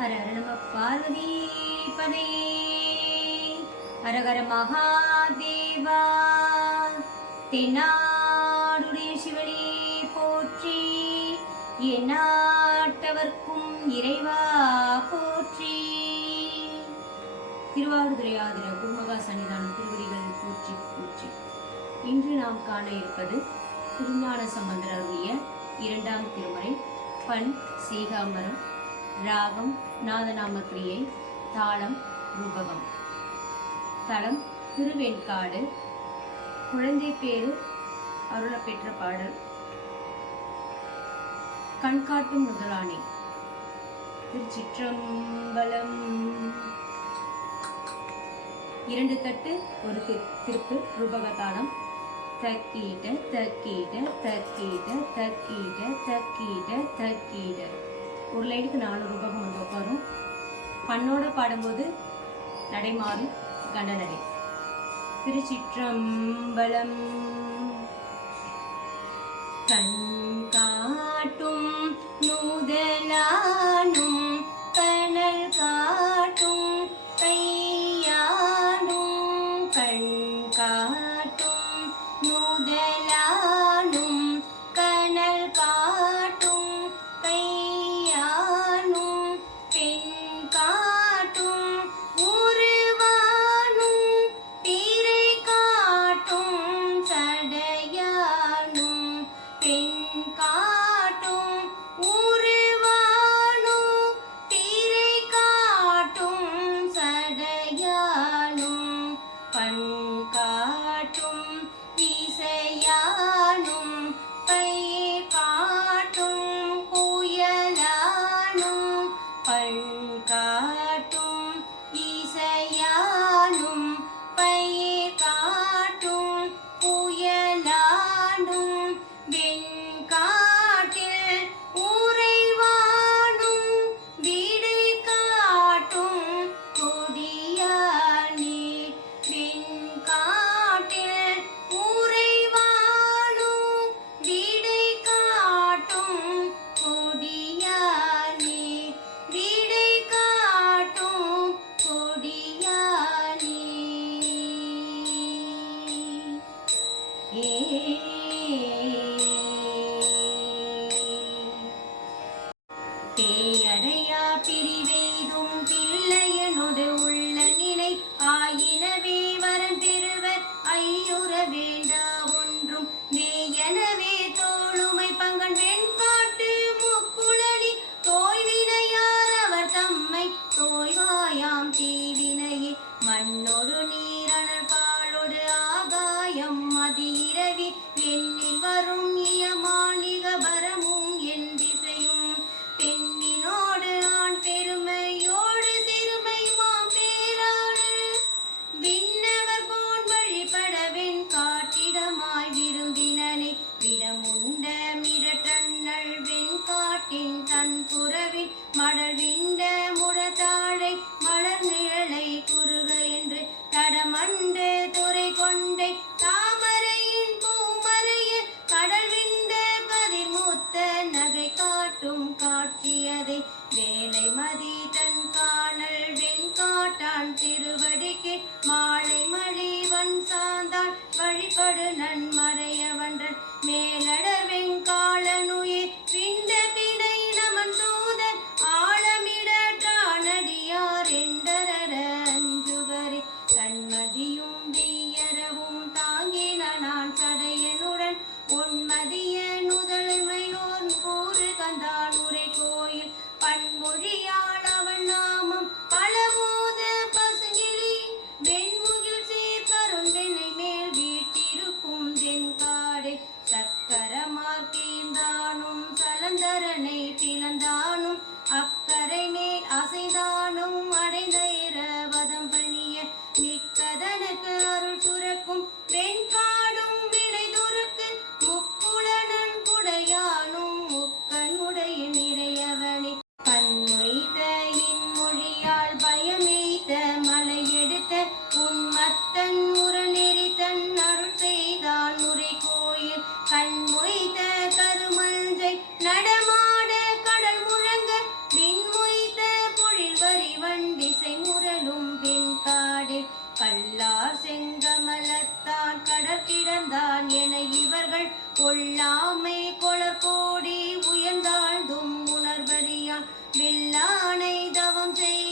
ஹர ஹர நம பார்வதி பதே ஹர ஹர மகாதேவா. தென்னாடுடைய சிவனே போற்றி, எந்நாட்டவர்க்கும் இறைவா போற்றி. திருவாவடுதுறை ஆதிர குருமகா சன்னிதானம் திருவடிகள் போற்றி போற்றி. இன்று நாம் காண இருப்பது திருஞான சம்பந்தர் அருளிய 2ஆம் திருமுறை. பண் சீகாமரம், ராகம் நாதநாம கிரியை, தாளம் ரூபகம், தலம் திருவெண்காடு. குழந்தை பேரு அருளப்பெற்ற பாடல். கண்காட்டும் முதலானே. திருச்சிற்றம்பலம். 2 தட்டு, ஒரு திருப்பு. ரூபகதாளம். தக்கீட தக்கீட தக்கீட தக்கீட தக்கீட தக்கீட. ஒரு லைனுக்கு 4 ரூபகம் வந்து உட்காரும். பண்ணோட பாடும்போது நடைமாறு கண்டநடை. திருச்சிற்றம்பலம். கண்காட்டும் நூதலானும் கனல் காட்டும் கையானும், கண்காட்டும் நூதலானும் கனல் காட்டும் கையானும், பெண் காட்டும் உருவானும் திரை காட்டும் சடையானும், பெண் காட்டும் உருவானும் திரை காட்டும் சடையானும், பண் காட்டும் இசையானும் பயிர் காட்டும் புயலானும், பண் காட்டும் இசையானும் பயிர் காட்டும் புயலானும், வெண்காட்டில் உறைவானும் விடை காட்டும் கொடியானே, வெண்காட்டில் உறைவானும் விடை காட்டும் கொடியானே, விடை காட்டும் கொடியானே. தேயடையா பிரிவெய்தும் பிள்ளையனொடு உள்ள நிலை ஆயினவே வரம் பெறுவர் ஐயுற வேண்டா ஒன்றும் வேயனவே தோளுமை பங்கன் வெண்காட்டு முக்குளனி தோய்வினையார் அவர் தம்மை தோய்வாயாம் தீவினையே, மண்ணொடு நீரணர் பாலொடு ஆகாயம் மதி இரவி எண்ணில் வரும் இயமானிக வரமும் என் திசையும், பெண்ணினோடு ஆண் பெருமையோடு சிறுமையுமாம் பேராடு விண்ணவர் போன் வழிபடவென் காட்டிடமாய் விரும்பினனே, விடமுண்ட மிரட்டண்ணல் வெண்காட்டின் தன் புறவின் மடல் விண்ட முடத்தாழை மலர் நிழலை குறுக என்று தடமண்டு துறை கொண்டை தாமரையின் பூமறைய கடல் விண்ட கதிர் மூத்த நகை காட்டும் காட்சியதை வேலை மதி தன் காணல் வெண்காட்டான் திருவடிக்கு மாலை மழி வன் சார்ந்தான் வழிபடு நன்மறையவன்றன் மேலடர் வெங்காளனுயே விண்ட பிணை நமன் தூதன் ஆழமிடற்றானடியார் எண்டரர அஞ்சுவரே, தன்மதியும் வெய்யரவும் தாங்கின நான் சடையனுடன் உன்மதிய நுதல்மையோர் கூறு கந்தான் உரை கோயில் பன்மொழியாள் அவன் நாமம் பலபோத பசுங்கிளி நல்லானை தவம் செய்